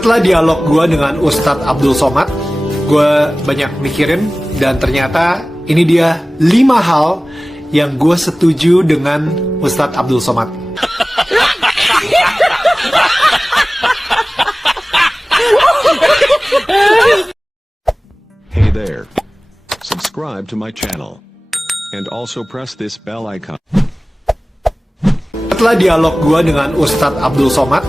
Setelah dialog gue dengan Ustadz Abdul Somad, gue banyak mikirin dan ternyata ini dia 5 hal yang gue setuju dengan Ustadz Abdul Somad. Hey there. Subscribe to my channel. And also press this bell icon. Setelah dialog gue dengan Ustadz Abdul Somad,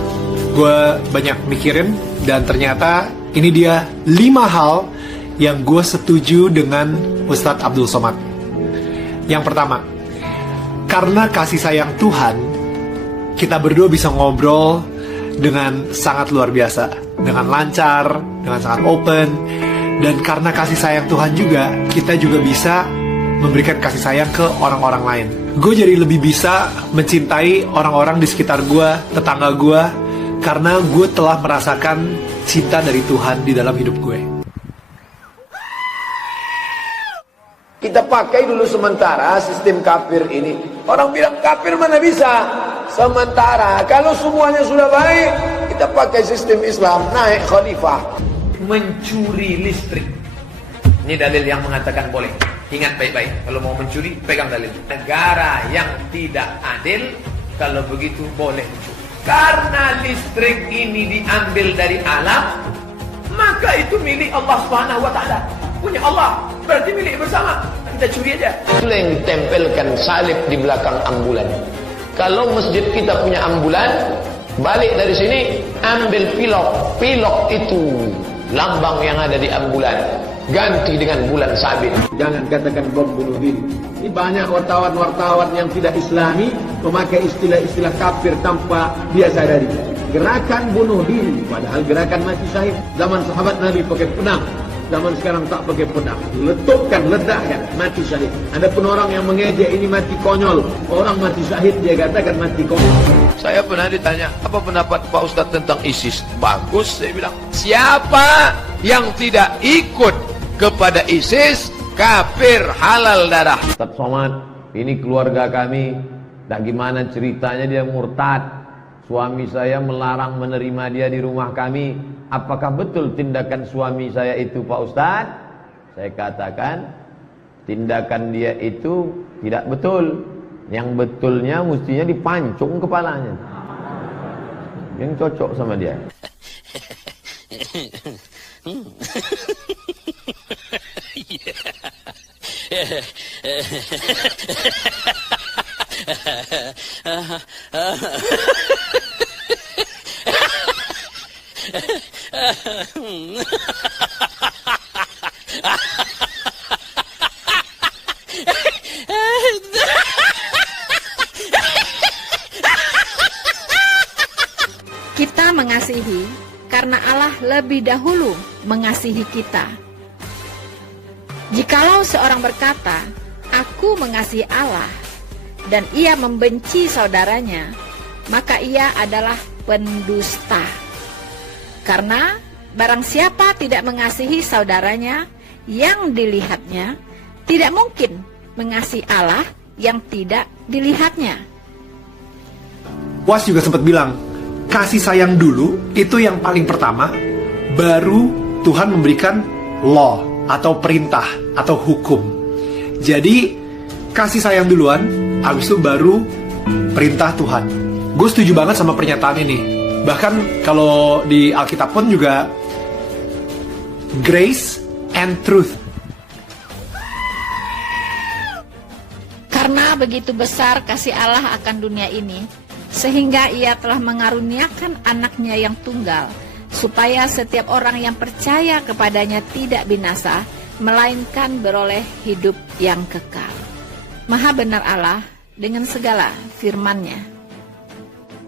gue banyak mikirin dan ternyata ini dia 5 hal yang gue setuju dengan Ustadz Abdul Somad. Yang pertama, karena kasih sayang Tuhan, kita berdua bisa ngobrol dengan sangat luar biasa, dengan lancar, dengan sangat open. Dan karena kasih sayang Tuhan juga, kita juga bisa memberikan kasih sayang ke orang-orang lain. Gue jadi lebih bisa mencintai orang-orang di sekitar gue, tetangga gue, karena gue telah merasakan cinta dari Tuhan di dalam hidup gue. Kita pakai dulu sementara sistem kafir ini. Orang bilang kafir mana bisa? Sementara, kalau semuanya sudah baik, kita pakai sistem Islam, naik khalifah. Mencuri listrik, ini dalil yang mengatakan boleh. Ingat baik-baik, kalau mau mencuri, pegang dalil. Negara yang tidak adil, kalau begitu boleh mencuri. Karena listrik ini diambil dari alam, maka itu milik Allah Subhanahu wa Ta'ala. Punya Allah, berarti milik bersama. Kita curi aja. Itulah yang ditempelkan salib di belakang ambulan. Kalau masjid kita punya ambulan, balik dari sini, ambil pilok. Pilok itu lambang yang ada di ambulan. Ganti dengan bulan sabit. Jangan katakan bom bunuh diri. Ini banyak wartawan-wartawan yang tidak islami memakai istilah-istilah kafir tanpa dia sadari. Gerakan bunuh diri, padahal gerakan mati syahid. Zaman sahabat Nabi pakai pedang, zaman sekarang tak pakai pedang. Letupkan, ledakkan, mati syahid. Ada pun orang yang mengejek ini mati konyol. Orang mati syahid dia katakan mati konyol. Saya pernah ditanya, apa pendapat Pak Ustadz tentang ISIS? Bagus, saya bilang. Siapa yang tidak ikut kepada ISIS, kafir, halal darah. Ustadz Somad, ini keluarga kami, tak gimana ceritanya dia murtad. Suami saya melarang menerima dia di rumah kami. Apakah betul tindakan suami saya itu, Pak Ustadz? Saya katakan, tindakan dia itu tidak betul. Yang betulnya mestinya dipancung kepalanya. Yang cocok sama dia. Kita mengasihi karena Allah lebih dahulu mengasihi kita. Jikalau seorang berkata, aku mengasihi Allah, dan ia membenci saudaranya, maka ia adalah pendusta. Karena barang siapa tidak mengasihi saudaranya yang dilihatnya, tidak mungkin mengasihi Allah yang tidak dilihatnya. Was juga sempat bilang, kasih sayang dulu itu yang paling pertama, baru Tuhan memberikan law atau perintah atau hukum. Jadi kasih sayang duluan, habis itu baru perintah Tuhan. Gue setuju banget sama pernyataan ini. Bahkan kalau di Alkitab pun juga grace and truth. Karena begitu besar kasih Allah akan dunia ini, sehingga ia telah mengaruniakan anaknya yang tunggal, supaya setiap orang yang percaya kepadanya tidak binasa, melainkan beroleh hidup yang kekal. Maha benar Allah dengan segala firman-Nya.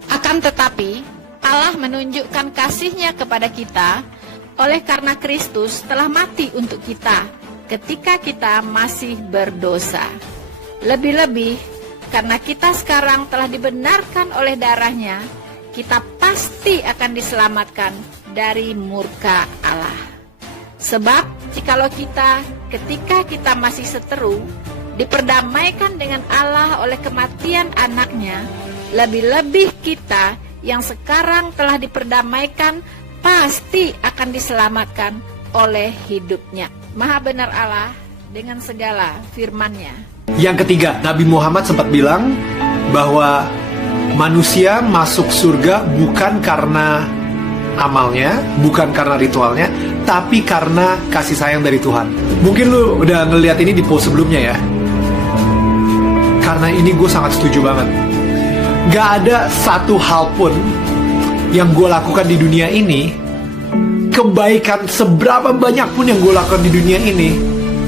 Akan tetapi, Allah menunjukkan kasih-Nya kepada kita, oleh karena Kristus telah mati untuk kita, ketika kita masih berdosa. Lebih-lebih, karena kita sekarang telah dibenarkan oleh darah-Nya, kita pasti akan diselamatkan dari murka Allah. Sebab jikalau kita ketika kita masih seteru diperdamaikan dengan Allah oleh kematian anaknya, lebih-lebih kita yang sekarang telah diperdamaikan pasti akan diselamatkan oleh hidupnya. Maha benar Allah dengan segala firman-Nya. Yang ketiga, Nabi Muhammad sempat bilang bahwa manusia masuk surga bukan karena amalnya, bukan karena ritualnya, tapi karena kasih sayang dari Tuhan. Mungkin lu udah ngeliat ini di post sebelumnya ya. Karena ini gue sangat setuju banget. Gak ada satu hal pun yang gue lakukan di dunia ini, kebaikan seberapa banyak pun yang gue lakukan di dunia ini,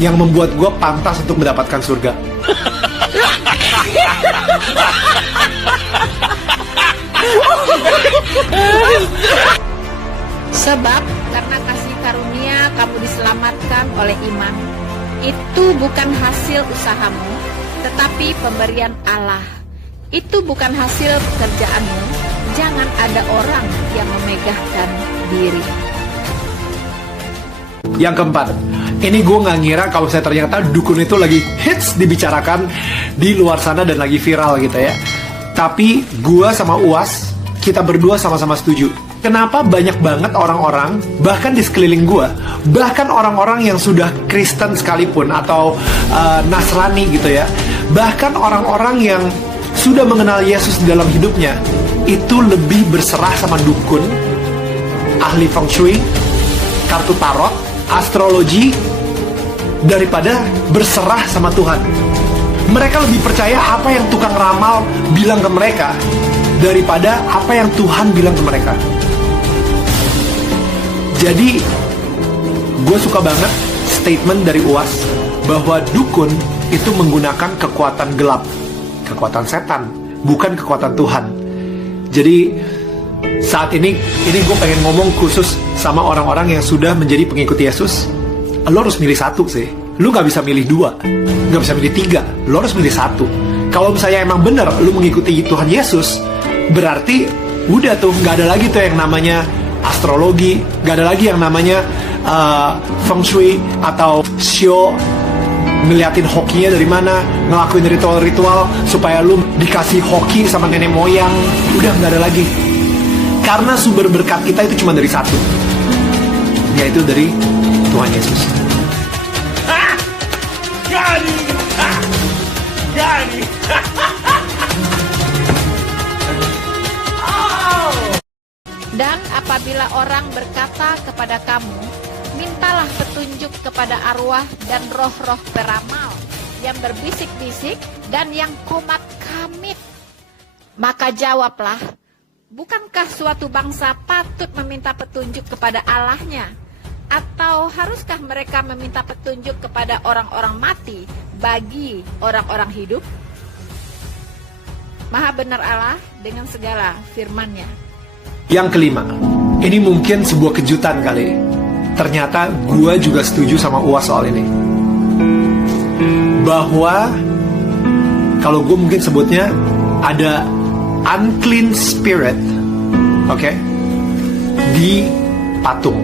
yang membuat gue pantas untuk mendapatkan surga. Sebab karena kasih karunia kamu diselamatkan oleh iman. Itu bukan hasil usahamu, tetapi pemberian Allah. Itu bukan hasil pekerjaanmu. Jangan ada orang yang memegahkan diri. Yang keempat, ini gue gak ngira kalau saya ternyata dukun itu lagi hits dibicarakan di luar sana dan lagi viral gitu ya. Tapi gue sama UAS, kita berdua sama-sama setuju. Kenapa banyak banget orang-orang, bahkan di sekeliling gue, bahkan orang-orang yang sudah Kristen sekalipun atau Nasrani gitu ya, bahkan orang-orang yang sudah mengenal Yesus di dalam hidupnya, itu lebih berserah sama dukun, ahli feng shui, kartu tarot, astrologi, daripada berserah sama Tuhan. Mereka lebih percaya apa yang tukang ramal bilang ke mereka daripada apa yang Tuhan bilang ke mereka. Jadi gue suka banget statement dari UAS bahwa dukun itu menggunakan kekuatan gelap, kekuatan setan, bukan kekuatan Tuhan. Jadi saat ini gue pengen ngomong khusus sama orang-orang yang sudah menjadi pengikut Yesus. Lo harus milih satu sih. Lo gak bisa milih dua, gak bisa milih tiga. Lo harus milih satu. Kalau misalnya emang bener lo mengikuti Tuhan Yesus, berarti udah tuh gak ada lagi tuh yang namanya astrologi, gak ada lagi yang namanya feng shui atau show, ngeliatin hokinya dari mana, ngelakuin ritual-ritual supaya lu dikasih hoki sama nenek moyang. Udah gak ada lagi. Karena sumber berkat kita itu cuma dari satu, yaitu dari Tuhan Yesus. Dan apabila orang berkata kepada kamu, mintalah petunjuk kepada arwah dan roh-roh peramal yang berbisik-bisik dan yang kumat kamit, maka jawablah, bukankah suatu bangsa patut meminta petunjuk kepada Allahnya? Atau haruskah mereka meminta petunjuk kepada orang-orang mati bagi orang-orang hidup? Maha benar Allah dengan segala firman-Nya. Yang kelima, ini mungkin sebuah kejutan kali. Ternyata gue juga setuju sama UAS soal ini. Bahwa kalau gue mungkin sebutnya ada unclean spirit, oke, di patung.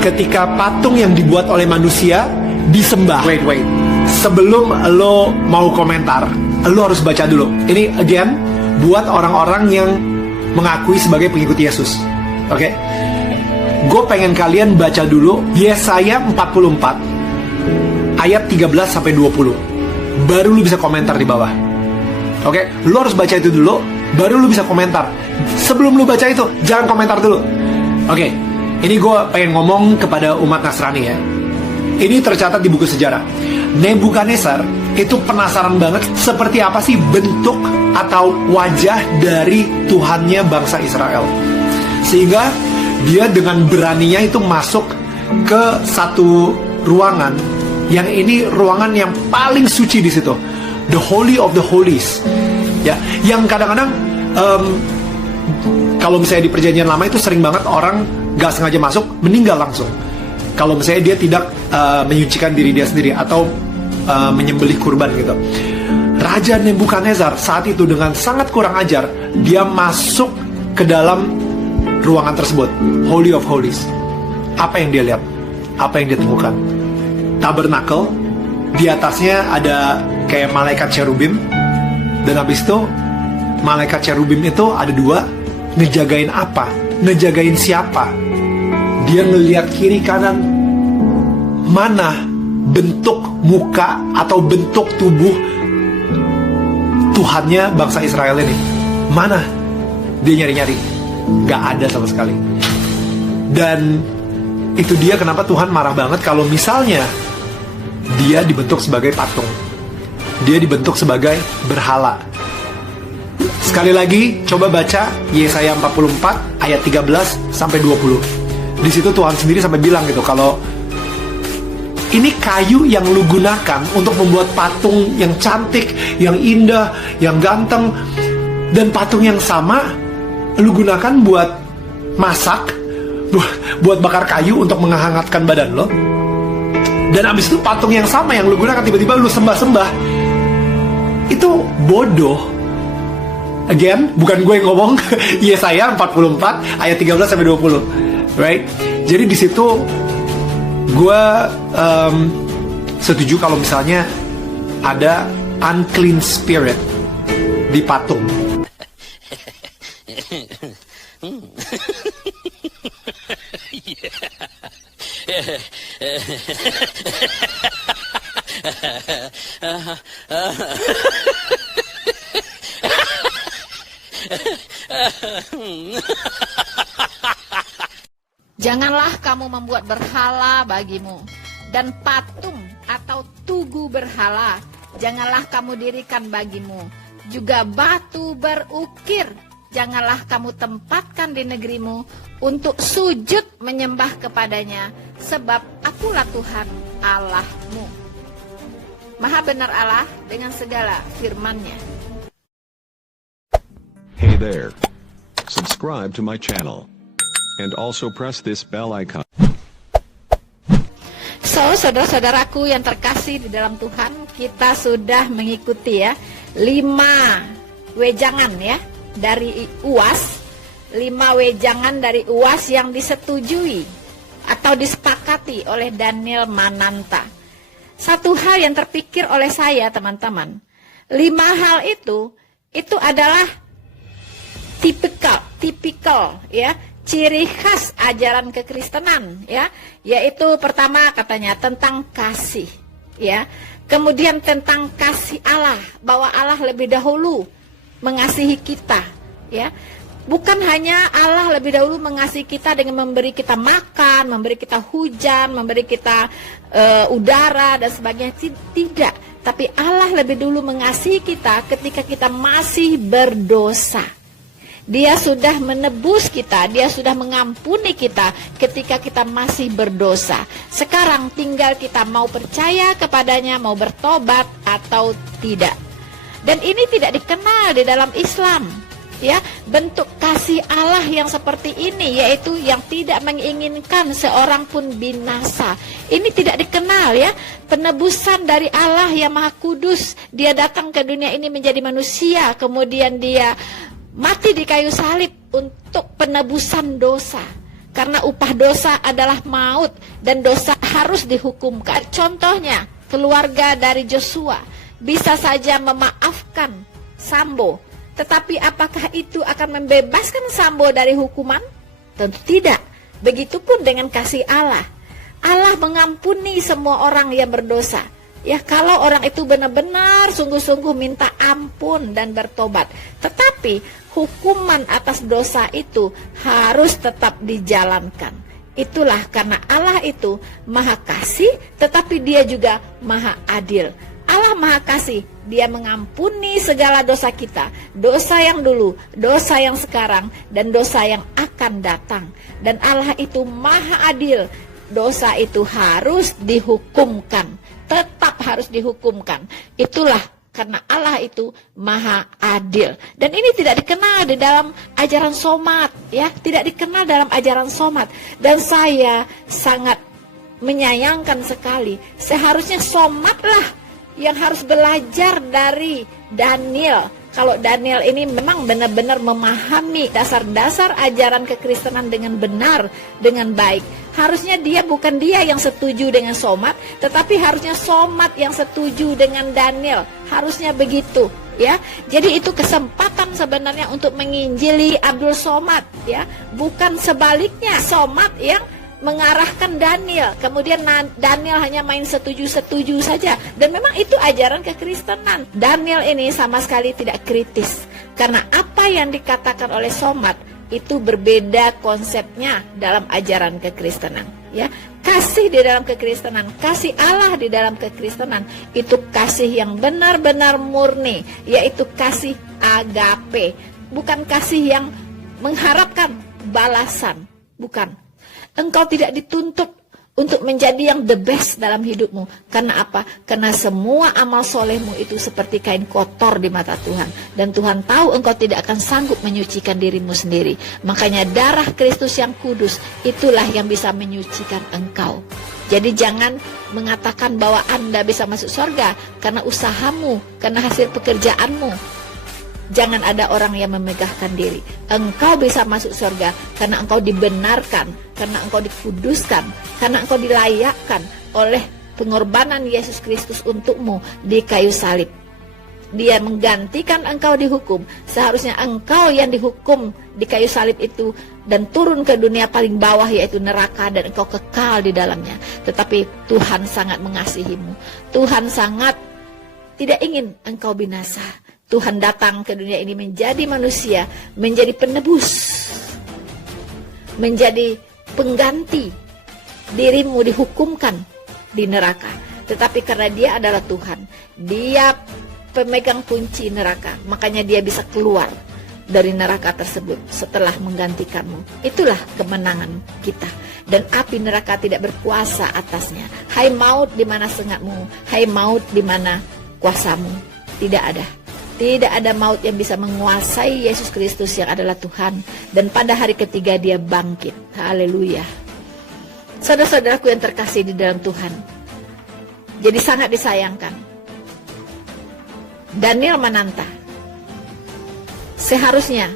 Ketika patung yang dibuat oleh manusia disembah. Wait. Sebelum lo mau komentar, lo harus baca dulu. Ini again buat orang-orang yang mengakui sebagai pengikut Yesus. Oke? Gue pengen kalian baca dulu Yesaya 44 ayat 13 sampai 20. Baru lu bisa komentar di bawah. Oke? Lo harus baca itu dulu, baru lu bisa komentar. Sebelum lu baca itu, jangan komentar dulu. Oke. Ini gue pengen ngomong kepada umat Nasrani ya. Ini tercatat di buku sejarah. Nebukadnezar itu penasaran banget seperti apa sih bentuk atau wajah dari Tuhannya bangsa Israel. Sehingga dia dengan beraninya itu masuk ke satu ruangan yang ini ruangan yang paling suci di situ. The Holy of the Holies. Ya, yang kadang-kadang kalau misalnya di perjanjian lama itu sering banget orang gak sengaja masuk, meninggal langsung. Kalau misalnya dia tidak menyucikan diri dia sendiri atau menyembelih kurban gitu. Raja Nebukadnezar saat itu dengan sangat kurang ajar, dia masuk ke dalam ruangan tersebut, Holy of Holies. Apa yang dia lihat? Apa yang dia temukan? Tabernakel, di atasnya ada kayak malaikat cherubim, dan habis itu malaikat cherubim itu ada dua, ngejagain apa? Ngejagain siapa? dia ngelihat kiri kanan, mana bentuk muka atau bentuk tubuh Tuhannya bangsa Israel ini. Mana? Dia nyari-nyari, gak ada sama sekali. Dan itu dia kenapa Tuhan marah banget kalau misalnya dia dibentuk sebagai patung, dia dibentuk sebagai berhala. Sekali lagi, coba baca Yesaya 44 ayat 13 sampai 20. Di situ Tuhan sendiri sampai bilang gitu, kalau ini kayu yang lu gunakan untuk membuat patung yang cantik, yang indah, yang ganteng, dan patung yang sama lu gunakan buat masak, buat bakar kayu untuk menghangatkan badan lo. Dan abis itu patung yang sama yang lu gunakan tiba-tiba lu sembah-sembah. Itu bodoh. Again, bukan gue yang ngomong. Yesaya 44 ayat 13 sampai 20. Right? Jadi di situ gue setuju kalau misalnya ada unclean spirit di patung. Janganlah kamu membuat berhala bagimu, dan patung atau tugu berhala janganlah kamu dirikan bagimu. Juga batu berukir janganlah kamu tempatkan di negerimu untuk sujud menyembah kepadanya, sebab akulah Tuhan Allahmu. Maha benar Allah dengan segala firman-Nya. Hey there. Subscribe to my channel. And also press this bell icon. So, saudara-saudaraku yang terkasih di dalam Tuhan, kita sudah mengikuti ya 5 wejangan ya dari UAS, 5 wejangan dari UAS yang disetujui atau disepakati oleh Daniel Mananta. Satu hal yang terpikir oleh saya, teman-teman, 5 hal itu adalah tipikal ya, ciri khas ajaran kekristenan ya, yaitu pertama katanya tentang kasih ya, kemudian tentang kasih Allah, bahwa Allah lebih dahulu mengasihi kita ya, bukan hanya Allah lebih dahulu mengasihi kita dengan memberi kita makan, memberi kita hujan, memberi kita udara dan sebagainya, tidak, tapi Allah lebih dulu mengasihi kita ketika kita masih berdosa. Dia sudah menebus kita, dia sudah mengampuni kita ketika kita masih berdosa. Sekarang tinggal kita mau percaya kepadanya, mau bertobat atau tidak. Dan ini tidak dikenal di dalam Islam. Ya, bentuk kasih Allah yang seperti ini, yaitu yang tidak menginginkan seorang pun binasa. Ini tidak dikenal ya. Penebusan dari Allah yang Maha Kudus, dia datang ke dunia ini menjadi manusia, kemudian dia mati di kayu salib untuk penebusan dosa. Karena upah dosa adalah maut dan dosa harus dihukumkan. Contohnya, keluarga dari Joshua bisa saja memaafkan Sambo, tetapi apakah itu akan membebaskan Sambo dari hukuman? Tentu tidak. Begitupun dengan kasih Allah. Allah mengampuni semua orang yang berdosa. Ya, kalau orang itu benar-benar sungguh-sungguh minta ampun dan bertobat. Tetapi hukuman atas dosa itu harus tetap dijalankan. Itulah karena Allah itu Maha Kasih, tetapi Dia juga Maha Adil. Allah Maha Kasih, Dia mengampuni segala dosa kita, dosa yang dulu, dosa yang sekarang, dan dosa yang akan datang. Dan Allah itu Maha Adil, dosa itu harus dihukumkan, tetap harus dihukumkan. Itulah karena Allah itu Maha Adil. Dan ini tidak dikenal di dalam ajaran Somat ya, tidak dikenal dalam ajaran Somat. Dan saya sangat menyayangkan sekali, seharusnya Somatlah yang harus belajar dari Daniel. Kalau Daniel ini memang benar-benar memahami dasar-dasar ajaran kekristenan dengan benar, dengan baik. Harusnya bukan dia yang setuju dengan Somat, tetapi harusnya Somat yang setuju dengan Daniel. Harusnya begitu ya. Jadi itu kesempatan sebenarnya untuk menginjili Abdul Somad ya, bukan sebaliknya Somad yang mengarahkan Daniel. Kemudian Daniel hanya main setuju-setuju saja. Dan memang itu ajaran kekristenan. Daniel ini sama sekali tidak kritis. Karena apa yang dikatakan oleh Somat itu berbeda konsepnya dalam ajaran kekristenan. Ya, kasih di dalam kekristenan, kasih Allah di dalam kekristenan itu kasih yang benar-benar murni, yaitu kasih agape, bukan kasih yang mengharapkan balasan, bukan. Engkau tidak dituntut untuk menjadi yang the best dalam hidupmu. Karena apa? Karena semua amal solehmu itu seperti kain kotor di mata Tuhan. Dan Tuhan tahu engkau tidak akan sanggup menyucikan dirimu sendiri. Makanya darah Kristus yang kudus, itulah yang bisa menyucikan engkau. Jadi jangan mengatakan bahwa Anda bisa masuk surga karena usahamu, karena hasil pekerjaanmu. Jangan ada orang yang memegahkan diri. Engkau bisa masuk surga karena engkau dibenarkan, karena engkau dikuduskan, karena engkau dilayakkan oleh pengorbanan Yesus Kristus untukmu di kayu salib. Dia menggantikan engkau dihukum. Seharusnya engkau yang dihukum di kayu salib itu dan turun ke dunia paling bawah, yaitu neraka, dan engkau kekal di dalamnya. Tetapi Tuhan sangat mengasihimu. Tuhan sangat tidak ingin engkau binasa. Tuhan datang ke dunia ini menjadi manusia, menjadi penebus, menjadi pengganti. Dirimu dihukumkan di neraka, tetapi karena dia adalah Tuhan, dia pemegang kunci neraka, makanya dia bisa keluar dari neraka tersebut setelah menggantikanmu. Itulah kemenangan kita. Dan api neraka tidak berkuasa atasnya. Hai maut, di mana sengatmu? Hai maut, di mana kuasamu? Tidak ada. Tidak ada maut yang bisa menguasai Yesus Kristus yang adalah Tuhan. Dan pada hari ketiga dia bangkit. Haleluya. Saudara-saudaraku yang terkasih di dalam Tuhan, jadi sangat disayangkan, Daniel Mananta, seharusnya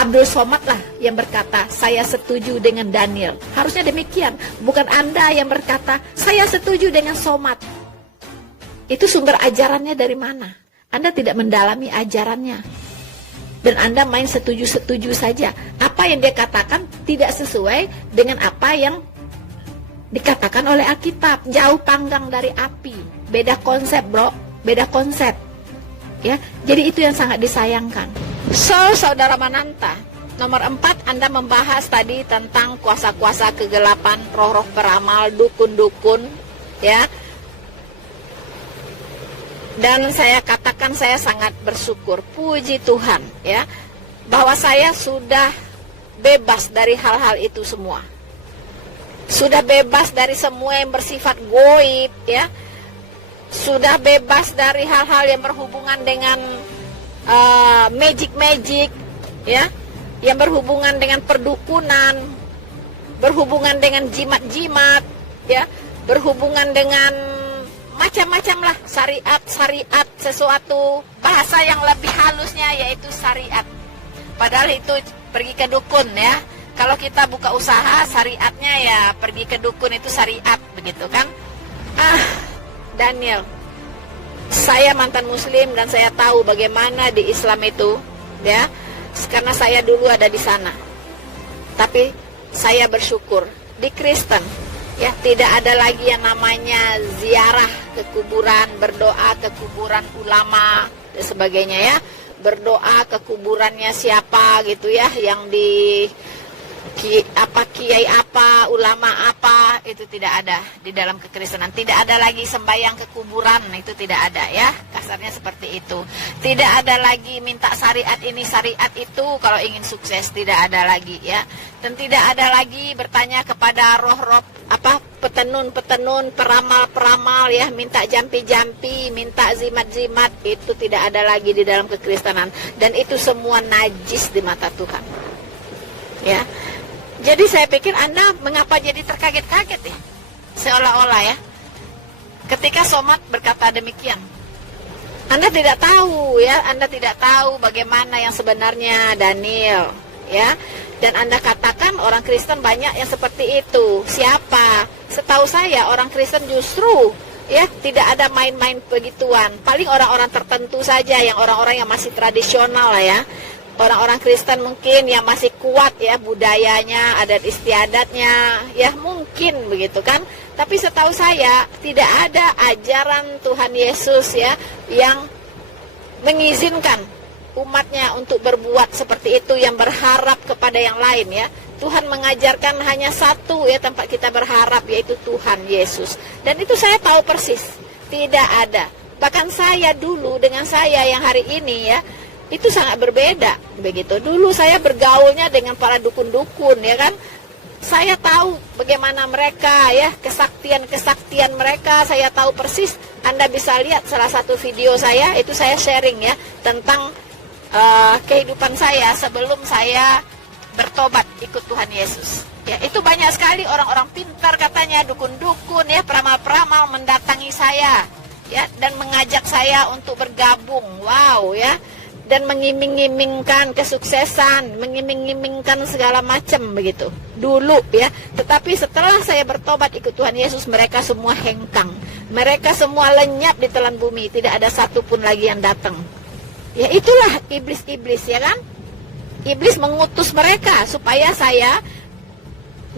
Abdul Somad lah yang berkata, saya setuju dengan Daniel. Harusnya demikian. Bukan Anda yang berkata, saya setuju dengan Somad. Itu sumber ajarannya dari mana? Anda tidak mendalami ajarannya. Dan Anda main setuju-setuju saja. Apa yang dia katakan tidak sesuai dengan apa yang dikatakan oleh Alkitab. Jauh panggang dari api. Beda konsep, bro. Beda konsep. Ya, jadi itu yang sangat disayangkan. So, saudara Mananta, nomor 4, Anda membahas tadi tentang kuasa-kuasa kegelapan, roh-roh peramal, dukun-dukun, ya. Dan saya katakan saya sangat bersyukur, puji Tuhan, ya, bahwa saya sudah bebas dari hal-hal itu semua. Sudah bebas dari semua yang bersifat goib, ya. Sudah bebas dari hal-hal yang berhubungan dengan magic, ya, yang berhubungan dengan perdukunan, berhubungan dengan jimat-jimat, ya, berhubungan dengan macam-macam lah, syariat, sesuatu bahasa yang lebih halusnya yaitu syariat. Padahal itu pergi ke dukun, ya. Kalau kita buka usaha, syariatnya ya pergi ke dukun, itu syariat, begitu kan? Daniel, saya mantan muslim dan saya tahu bagaimana di Islam itu, ya, karena saya dulu ada di sana. Tapi saya bersyukur di Kristen, ya, tidak ada lagi yang namanya ziarah ke kuburan, berdoa ke kuburan ulama dan sebagainya, ya. Berdoa ke kuburannya siapa gitu, ya, yang di kiai apa, ulama apa, itu tidak ada di dalam kekristenan. Tidak ada lagi sembahyang ke kuburan, itu tidak ada, ya. Kasarnya seperti itu. Tidak ada lagi minta syariat ini, syariat itu kalau ingin sukses, tidak ada lagi, ya. Dan tidak ada lagi bertanya kepada roh-roh petenun, peramal, ya, minta jampi-jampi, minta zimat-zimat, itu tidak ada lagi di dalam kekristenan. Dan itu semua najis di mata Tuhan, ya. Jadi saya pikir Anda mengapa jadi terkaget-kaget, ya, seolah-olah, ya, ketika Somad berkata demikian. Anda tidak tahu, ya, Anda tidak tahu bagaimana yang sebenarnya Daniel, ya. Dan Anda katakan orang Kristen banyak yang seperti itu. Siapa? Setahu saya orang Kristen justru, ya, tidak ada main-main begituan. Paling orang-orang tertentu saja, yang orang-orang yang masih tradisional lah, ya. orang-orang Kristen mungkin yang masih kuat ya budayanya, adat istiadatnya, ya mungkin begitu kan. Tapi setahu saya tidak ada ajaran Tuhan Yesus ya yang mengizinkan umatnya untuk berbuat seperti itu, yang berharap kepada yang lain ya. Tuhan mengajarkan hanya satu ya tempat kita berharap, yaitu Tuhan Yesus. Dan itu saya tahu persis, tidak ada. Bahkan saya dulu dengan saya yang hari ini ya, itu sangat berbeda begitu. Dulu saya bergaulnya dengan para dukun-dukun ya kan. Saya tahu bagaimana mereka ya, kesaktian mereka saya tahu persis. Anda bisa lihat salah satu video saya, itu saya sharing ya tentang kehidupan saya sebelum saya bertobat ikut Tuhan Yesus. Ya, itu banyak sekali orang-orang pintar katanya, dukun-dukun ya, peramal-peramal mendatangi saya ya dan mengajak saya untuk bergabung. Wow ya. Dan mengiming-imingkan kesuksesan, mengiming-imingkan segala macam begitu dulu ya. Tetapi setelah saya bertobat ikut Tuhan Yesus, mereka semua hengkang, mereka semua lenyap di telan bumi, tidak ada satupun lagi yang datang. Ya itulah iblis-iblis ya kan. Iblis mengutus mereka supaya saya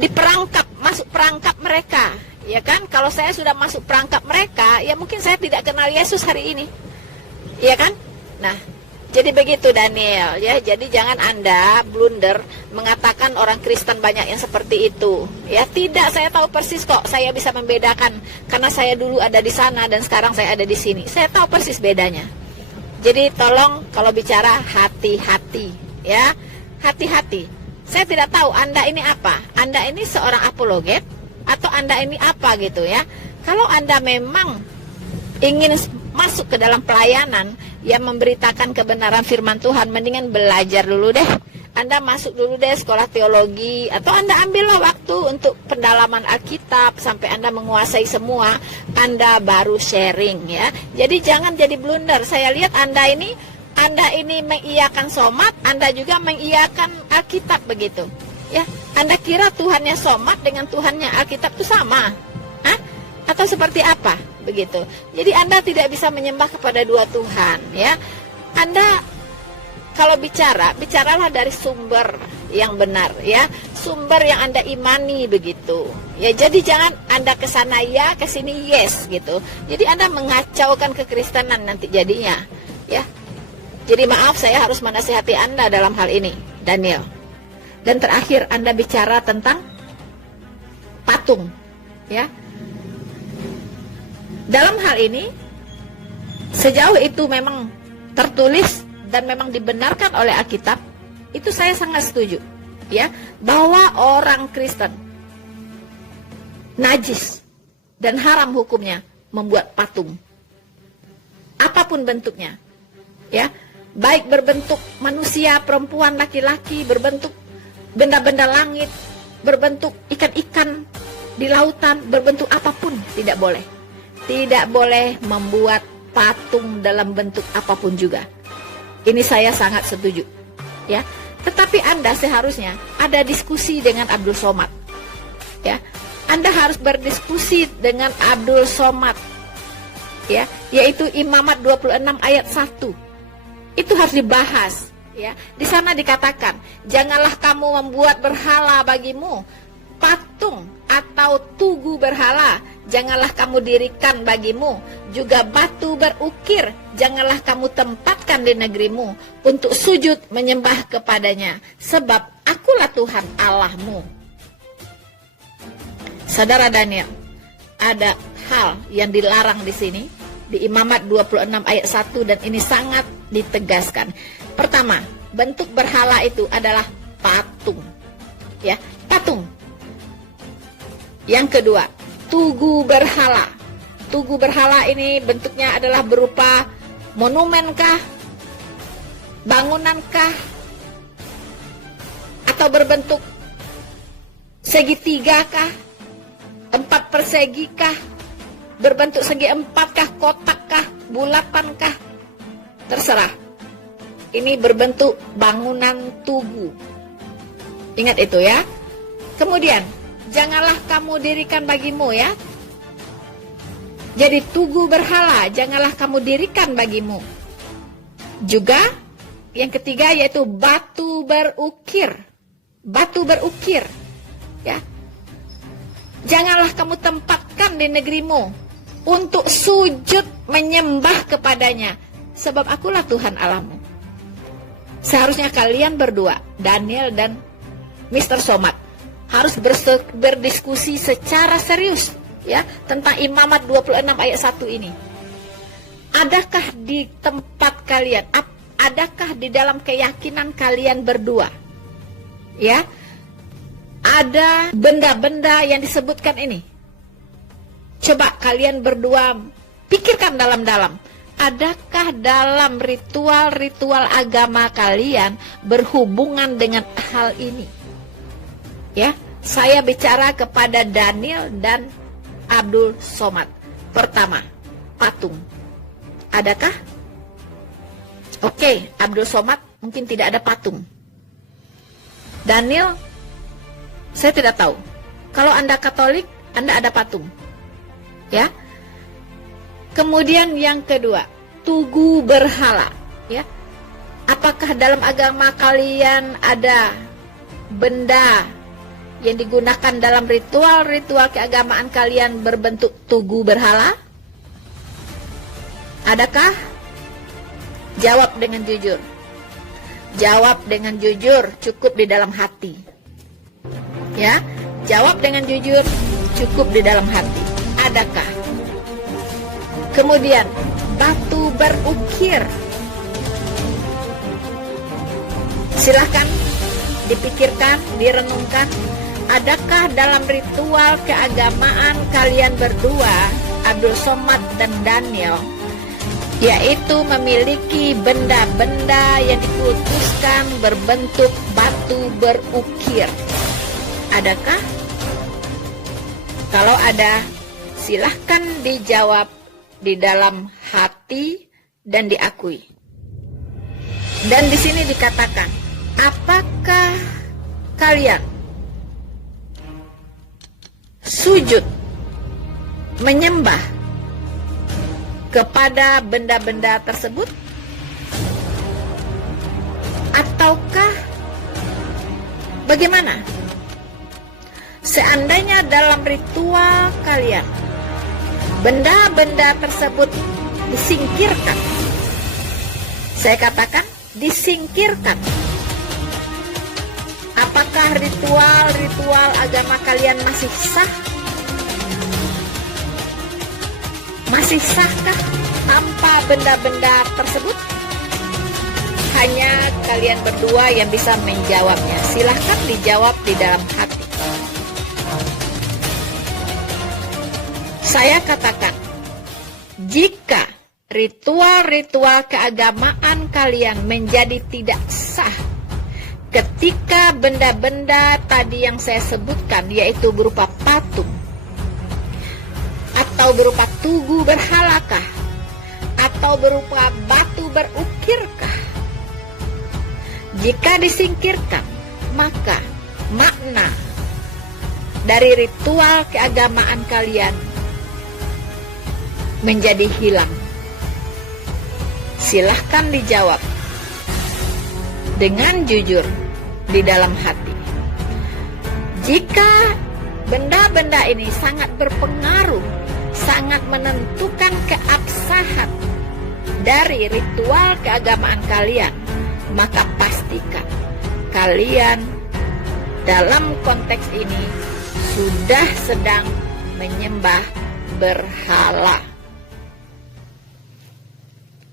diperangkap, masuk perangkap mereka ya kan. Kalau saya sudah masuk perangkap mereka, ya mungkin saya tidak kenal Yesus hari ini ya kan. Nah, jadi begitu Daniel ya. Jadi jangan Anda blunder mengatakan orang Kristen banyak yang seperti itu. Ya tidak, saya tahu persis kok. Saya bisa membedakan karena saya dulu ada di sana dan sekarang saya ada di sini. Saya tahu persis bedanya. Jadi tolong kalau bicara hati-hati ya. Hati-hati. Saya tidak tahu Anda ini apa. Anda ini seorang apologet atau Anda ini apa gitu ya. Kalau Anda memang ingin masuk ke dalam pelayanan yang memberitakan kebenaran firman Tuhan, mendingan belajar dulu deh. Anda masuk dulu deh sekolah teologi, atau Anda ambillah waktu untuk pendalaman Alkitab sampai Anda menguasai semua, Anda baru sharing ya. Jadi jangan jadi blunder. Saya lihat Anda ini mengiyakan somat, Anda juga mengiyakan Alkitab begitu. Ya, Anda kira Tuhannya somat dengan Tuhannya Alkitab itu sama? Hah? Atau seperti apa? Begitu. Jadi Anda tidak bisa menyembah kepada dua Tuhan ya. Anda kalau bicaralah dari sumber yang benar ya, sumber yang Anda imani begitu. Ya, jadi jangan Anda ke sana ya, ke sini yes gitu. Jadi Anda mengacaukan kekristenan nanti jadinya ya. Jadi maaf, saya harus menasihati Anda dalam hal ini, Daniel. Dan terakhir Anda bicara tentang patung ya. Dalam hal ini, sejauh itu memang tertulis dan memang dibenarkan oleh Alkitab, itu saya sangat setuju, ya, bahwa orang Kristen najis dan haram hukumnya membuat patung, apapun bentuknya, ya, baik berbentuk manusia, perempuan, laki-laki, berbentuk benda-benda langit, berbentuk ikan-ikan di lautan, berbentuk apapun tidak boleh. Tidak boleh membuat patung dalam bentuk apapun juga. Ini saya sangat setuju, ya. Tetapi Anda seharusnya ada diskusi dengan Abdul Somad, ya. Anda harus berdiskusi dengan Abdul Somad, ya, yaitu Imamat 26 ayat 1. Itu harus dibahas, ya. Di sana dikatakan, janganlah kamu membuat berhala bagimu, patung atau tugu berhala janganlah kamu dirikan bagimu, juga batu berukir janganlah kamu tempatkan di negerimu untuk sujud menyembah kepadanya, sebab akulah Tuhan Allahmu. Saudara Daniel, ada hal yang dilarang di sini di Imamat 26 ayat 1 dan ini sangat ditegaskan. Pertama, bentuk berhala itu adalah patung, ya, patung. Yang kedua, tugu berhala. Tugu berhala ini bentuknya adalah berupa monumenkah, bangunankah, atau berbentuk segitiga kah, 4 persegi kah, berbentuk segi 4 kah, kotak kah, bulatan kah, terserah. Ini berbentuk bangunan tugu. Ingat itu ya. Kemudian, janganlah kamu dirikan bagimu ya. Jadi tugu berhala janganlah kamu dirikan bagimu. Juga yang ketiga yaitu batu berukir. Batu berukir. Ya. Janganlah kamu tempatkan di negerimu untuk sujud menyembah kepadanya, sebab akulah Tuhan Allahmu. Seharusnya kalian berdua, Daniel dan Mr. Somad, harus berdiskusi secara serius ya tentang Imamat 26 ayat 1 ini. Adakah di tempat kalian, adakah di dalam keyakinan kalian berdua, ya, ada benda-benda yang disebutkan ini? Coba kalian berdua pikirkan dalam-dalam. Adakah dalam ritual-ritual agama kalian berhubungan dengan hal ini? Ya, saya bicara kepada Daniel dan Abdul Somad. Pertama, patung. Adakah? Oke, Abdul Somad mungkin tidak ada patung. Daniel, saya tidak tahu. Kalau Anda Katolik, Anda ada patung. Ya. Kemudian yang kedua, tugu berhala. Ya. Apakah dalam agama kalian ada benda yang digunakan dalam ritual-ritual keagamaan kalian berbentuk tugu berhala? Adakah? Jawab dengan jujur. Jawab dengan jujur, cukup di dalam hati. Ya, jawab dengan jujur, cukup di dalam hati. Adakah? Kemudian, batu berukir. Silahkan dipikirkan, direnungkan. Adakah dalam ritual keagamaan kalian berdua, Abdul Somad dan Daniel, yaitu memiliki benda-benda yang dikultuskan berbentuk batu berukir? Adakah? Kalau ada, silahkan dijawab di dalam hati dan diakui. Dan di sini dikatakan, apakah kalian sujud menyembah kepada benda-benda tersebut? Ataukah bagaimana? Seandainya dalam ritual kalian benda-benda tersebut disingkirkan, saya katakan disingkirkan, apakah ritual-ritual agama kalian masih sah? Masih sahkah tanpa benda-benda tersebut? Hanya kalian berdua yang bisa menjawabnya. Silahkan dijawab di dalam hati. Saya katakan, jika ritual-ritual keagamaan kalian menjadi tidak sah ketika benda-benda tadi yang saya sebutkan, yaitu berupa patung, atau berupa tugu berhalakah, atau berupa batu berukirkah, jika disingkirkan, maka makna dari ritual keagamaan kalian menjadi hilang. Silahkan dijawab dengan jujur di dalam hati. Jika benda-benda ini sangat berpengaruh, sangat menentukan keabsahan dari ritual keagamaan kalian, maka pastikan kalian dalam konteks ini sudah sedang menyembah berhala.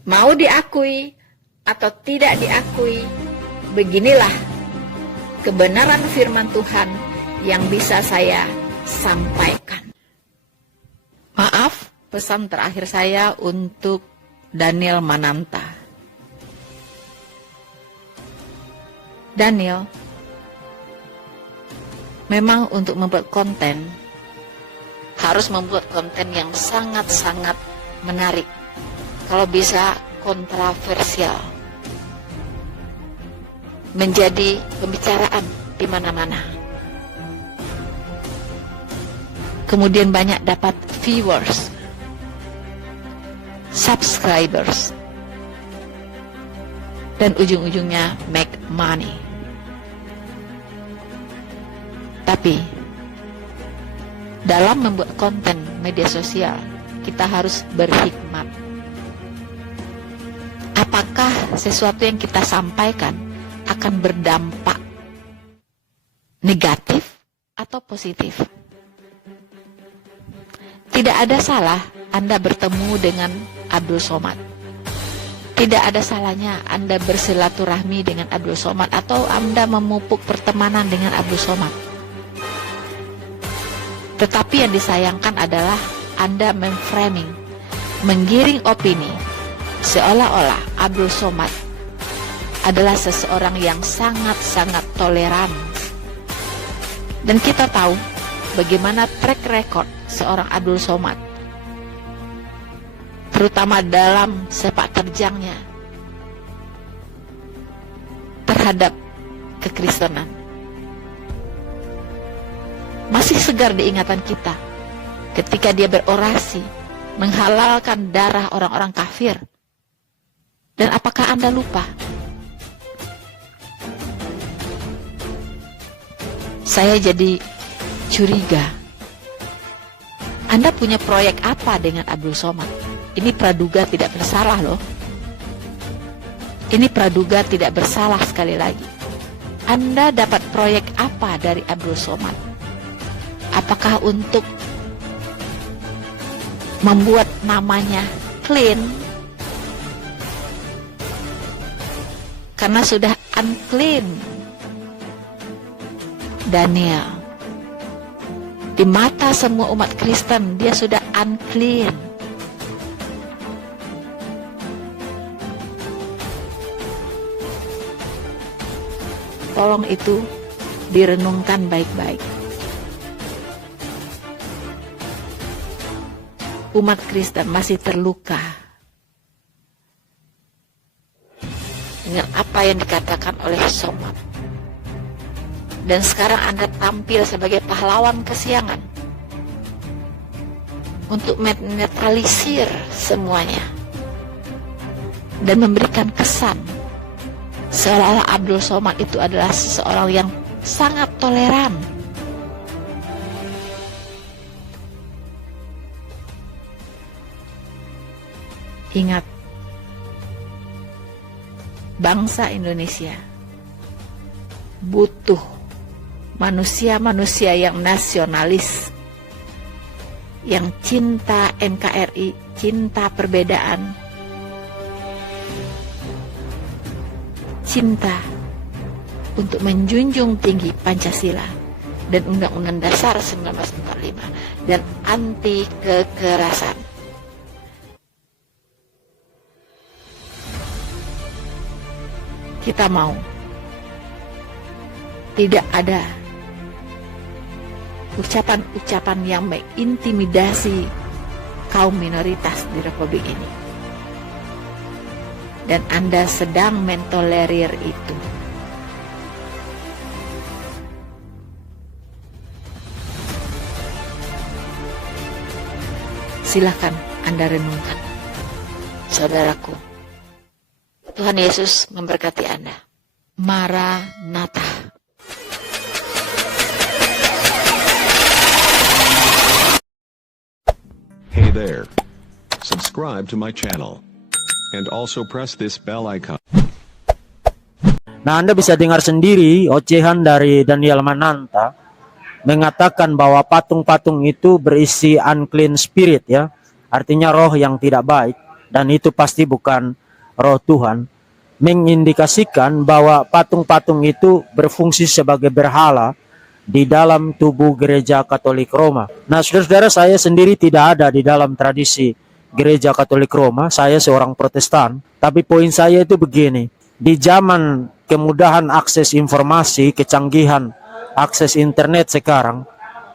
Mau diakui atau tidak diakui, beginilah kebenaran firman Tuhan yang bisa saya sampaikan. Maaf, pesan terakhir saya untuk Daniel Mananta. Daniel, memang untuk membuat konten, harus membuat konten yang sangat-sangat menarik. Kalau bisa kontroversial, menjadi pembicaraan di mana-mana. Kemudian banyak dapat viewers, subscribers. dan ujung-ujungnya make money. Tapi dalam membuat konten media sosial, kita harus berhikmat. Apakah sesuatu yang kita sampaikan akan berdampak negatif atau positif? Tidak ada salah Anda bertemu dengan Abdul Somad. Tidak ada salahnya Anda bersilaturahmi dengan Abdul Somad atau Anda memupuk pertemanan dengan Abdul Somad. Tetapi yang disayangkan adalah Anda memframing, menggiring opini seolah-olah Abdul Somad adalah seseorang yang sangat-sangat toleran. Dan kita tahu bagaimana track record seorang Abdul Somad, terutama dalam sepak terjangnya terhadap kekristenan. Masih segar di ingatan kita ketika dia berorasi menghalalkan darah orang-orang kafir. Dan apakah Anda lupa? Saya jadi curiga. Anda punya proyek apa dengan Abdul Somad? Ini praduga tidak bersalah loh. Ini praduga tidak bersalah sekali lagi. Anda dapat proyek apa dari Abdul Somad? Apakah untuk membuat namanya clean? Karena sudah unclean. Daniel, di mata semua umat Kristen, dia sudah unclean. Tolong itu direnungkan baik-baik. Umat Kristen masih terluka dengan apa yang dikatakan oleh Somad. Dan sekarang Anda tampil sebagai pahlawan kesiangan untuk menetralisir semuanya dan memberikan kesan seolah-olah Abdul Somad itu adalah seseorang yang sangat toleran. Ingat, bangsa Indonesia butuh manusia-manusia yang nasionalis, yang cinta NKRI, cinta perbedaan, cinta untuk menjunjung tinggi Pancasila dan Undang-Undang Dasar 1945 dan anti kekerasan. Kita mau tidak ada ucapan-ucapan yang mengintimidasi kaum minoritas di Republik ini. Dan Anda sedang mentolerir itu. Silakan Anda renungkan, saudaraku. Tuhan Yesus memberkati Anda. Maranatha. Hey there. Subscribe to my channel. And also press this bell icon. Nah, Anda bisa dengar sendiri ocehan dari Daniel Mananta mengatakan bahwa patung-patung itu berisi unclean spirit, ya. Artinya roh yang tidak baik, dan itu pasti bukan roh Tuhan. Mengindikasikan bahwa patung-patung itu berfungsi sebagai berhala di dalam tubuh gereja Katolik Roma. Nah, saudara-saudara, saya sendiri tidak ada di dalam tradisi gereja Katolik Roma. Saya seorang Protestan. Tapi poin saya itu begini. Di zaman kemudahan akses informasi, kecanggihan akses internet sekarang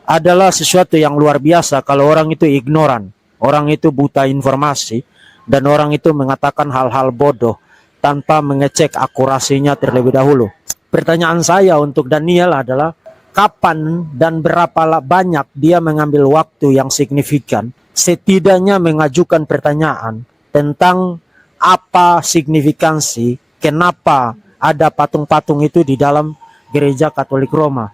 adalah sesuatu yang luar biasa kalau orang itu ignoran. Orang itu buta informasi. Dan orang itu mengatakan hal-hal bodoh tanpa mengecek akurasinya terlebih dahulu. Pertanyaan saya untuk Daniel adalah, kapan dan berapa banyak dia mengambil waktu yang signifikan, setidaknya mengajukan pertanyaan tentang apa signifikansi kenapa ada patung-patung itu di dalam gereja Katolik Roma.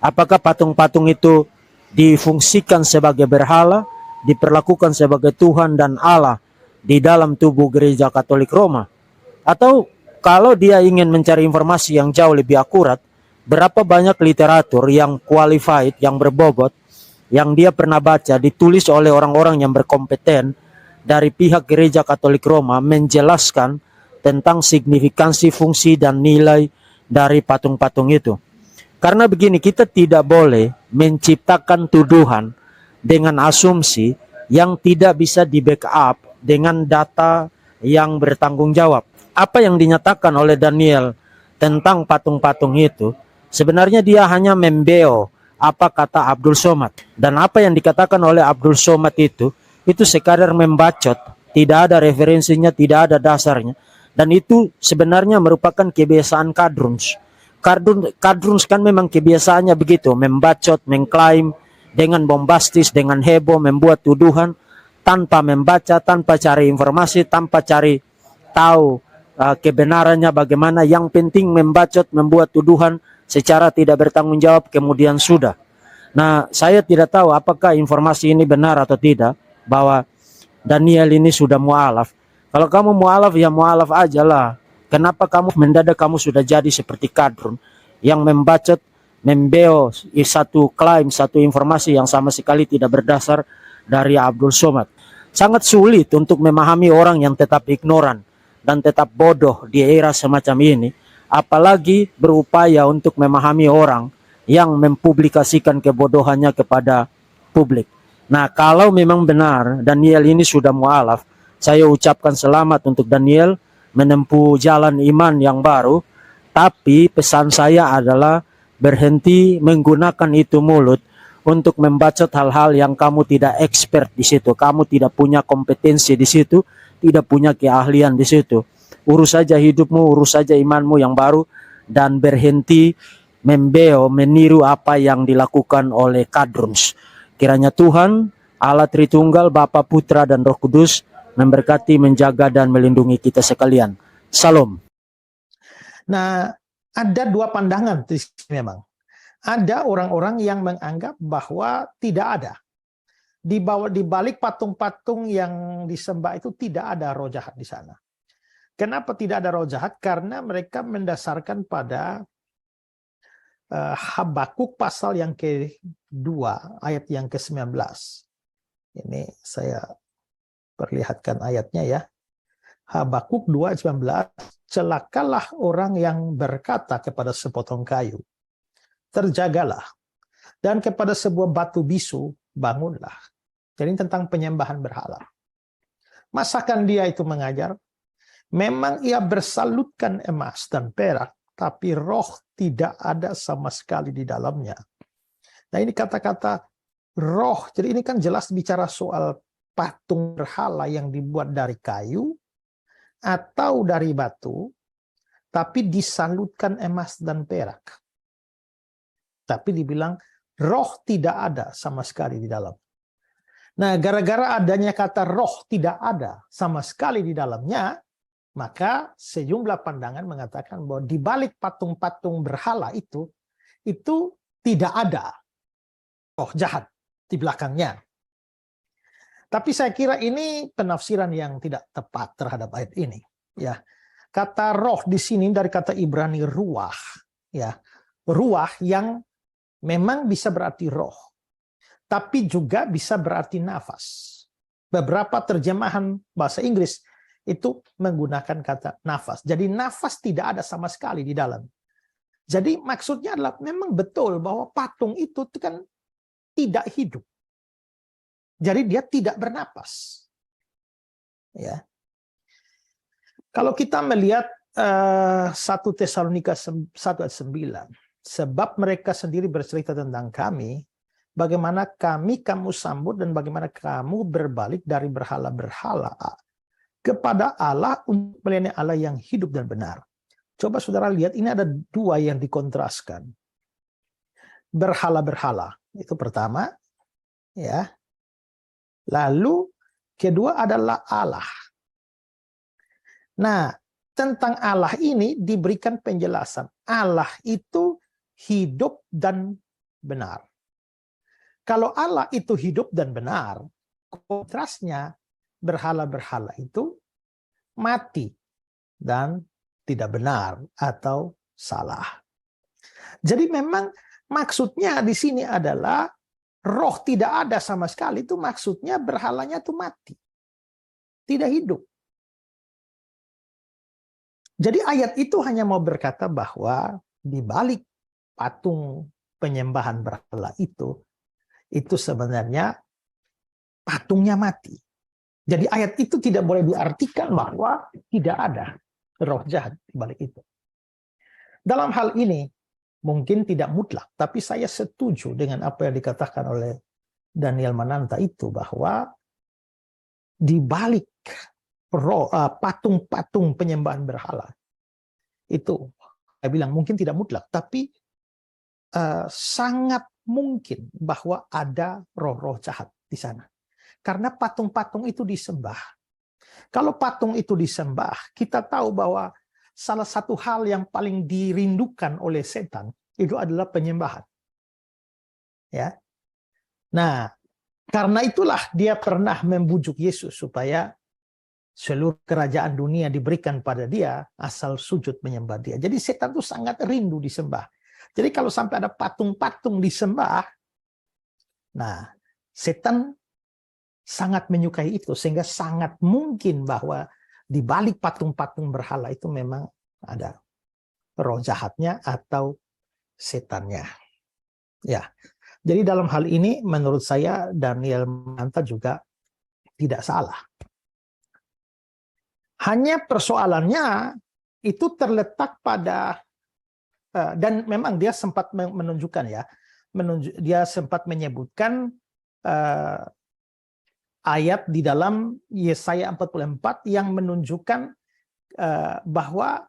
Apakah patung-patung itu difungsikan sebagai berhala, diperlakukan sebagai Tuhan dan Allah di dalam tubuh gereja Katolik Roma? Atau kalau dia ingin mencari informasi yang jauh lebih akurat, berapa banyak literatur yang qualified, yang berbobot, yang dia pernah baca, ditulis oleh orang-orang yang berkompeten dari pihak gereja Katolik Roma menjelaskan tentang signifikansi, fungsi, dan nilai dari patung-patung itu. Karena begini, kita tidak boleh menciptakan tuduhan dengan asumsi yang tidak bisa di-backup dengan data yang bertanggung jawab. Apa yang dinyatakan oleh Daniel tentang patung-patung itu, sebenarnya dia hanya membeo apa kata Abdul Somad. Dan apa yang dikatakan oleh Abdul Somad itu sekadar membacot, tidak ada referensinya, tidak ada dasarnya. Dan itu sebenarnya merupakan kebiasaan kadruns. Kadruns kan memang kebiasaannya begitu, membacot, mengklaim dengan bombastis, dengan heboh, membuat tuduhan tanpa membaca, tanpa cari informasi, tanpa cari tahu kebenarannya bagaimana. Yang penting membacot, membuat tuduhan secara tidak bertanggung jawab, kemudian sudah. Nah, saya tidak tahu apakah informasi ini benar atau tidak, bahwa Daniel ini sudah mu'alaf. Kalau kamu mu'alaf, ya mu'alaf aja lah. Kenapa kamu mendadak kamu sudah jadi seperti kadrun yang membacot, membeo satu klaim, satu informasi yang sama sekali tidak berdasar dari Abdul Somad. Sangat sulit untuk memahami orang yang tetap ignoran dan tetap bodoh di era semacam ini, apalagi berupaya untuk memahami orang yang mempublikasikan kebodohannya kepada publik. Nah, kalau memang benar Daniel ini sudah mu'alaf, saya ucapkan selamat untuk Daniel menempuh jalan iman yang baru. Tapi pesan saya adalah berhenti menggunakan itu mulut untuk membacot hal-hal yang kamu tidak expert di situ. Kamu tidak punya kompetensi di situ, tidak punya keahlian di situ. Urus saja hidupmu, urus saja imanmu yang baru, dan berhenti membeo, meniru apa yang dilakukan oleh kadruns. Kiranya Tuhan, Allah Tritunggal, Bapa, Putra, dan Roh Kudus memberkati, menjaga, dan melindungi kita sekalian. Salam. Nah, ada dua pandangan memang. Ada orang-orang yang menganggap bahwa tidak ada. Di balik patung-patung yang disembah itu tidak ada roh jahat di sana. Kenapa tidak ada roh jahat? Karena mereka mendasarkan pada Habakuk pasal yang ke-2, ayat yang ke-19. Ini saya perlihatkan ayatnya ya. Habakuk 2:19, celakalah orang yang berkata kepada sepotong kayu, terjagalah, dan kepada sebuah batu bisu, bangunlah. Jadi tentang penyembahan berhala. Masakan dia itu mengajar? Memang ia bersalutkan emas dan perak, tapi roh tidak ada sama sekali di dalamnya. Nah, ini kata-kata roh, jadi ini kan jelas bicara soal patung berhala yang dibuat dari kayu atau dari batu, tapi disalutkan emas dan perak. Tapi dibilang roh tidak ada sama sekali di dalam. Nah, gara-gara adanya kata roh tidak ada sama sekali di dalamnya, maka sejumlah pandangan mengatakan bahwa di balik patung-patung berhala itu tidak ada roh jahat di belakangnya. Tapi saya kira ini penafsiran yang tidak tepat terhadap ayat ini. Ya, kata roh di sini dari kata Ibrani ruah, ya, ruah yang memang bisa berarti roh, tapi juga bisa berarti nafas. Beberapa terjemahan bahasa Inggris itu menggunakan kata nafas. Jadi nafas tidak ada sama sekali di dalam. Jadi maksudnya adalah memang betul bahwa patung itu kan tidak hidup. Jadi dia tidak bernapas. Ya. Kalau kita melihat 1 Tesalonika 1 ayat 9, sebab mereka sendiri bercerita tentang kami, bagaimana kamu sambut dan bagaimana kamu berbalik dari berhala-berhala kepada Allah untuk melayani Allah yang hidup dan benar. Coba saudara lihat, ini ada dua yang dikontraskan. Berhala-berhala, itu pertama, ya. Lalu kedua adalah Allah. Nah, tentang Allah ini diberikan penjelasan. Allah itu hidup dan benar. Kalau Allah itu hidup dan benar, kontrasnya berhala-berhala itu mati dan tidak benar atau salah. Jadi memang maksudnya di sini adalah roh tidak ada sama sekali, itu maksudnya berhalanya itu mati. Tidak hidup. Jadi ayat itu hanya mau berkata bahwa di balik patung penyembahan berhala itu sebenarnya patungnya mati. Jadi ayat itu tidak boleh diartikan bahwa tidak ada roh jahat di balik itu. Dalam hal ini mungkin tidak mutlak, tapi saya setuju dengan apa yang dikatakan oleh Daniel Mananta itu, bahwa di balik patung-patung penyembahan berhala itu, saya bilang mungkin tidak mutlak, tapi sangat mungkin bahwa ada roh-roh jahat di sana. Karena patung-patung itu disembah. Kalau patung itu disembah, kita tahu bahwa salah satu hal yang paling dirindukan oleh setan itu adalah penyembahan. Ya. Nah, karena itulah dia pernah membujuk Yesus supaya seluruh kerajaan dunia diberikan pada dia asal sujud menyembah dia. Jadi setan itu sangat rindu disembah. Jadi kalau sampai ada patung-patung disembah, nah setan sangat menyukai itu, sehingga sangat mungkin bahwa di balik patung-patung berhala itu memang ada roh jahatnya atau setannya. Ya. Jadi dalam hal ini menurut saya Daniel Mananta juga tidak salah. Hanya persoalannya itu terletak pada dan memang dia sempat menunjukkan ya, dia sempat menyebutkan ayat di dalam Yesaya 44 yang menunjukkan bahwa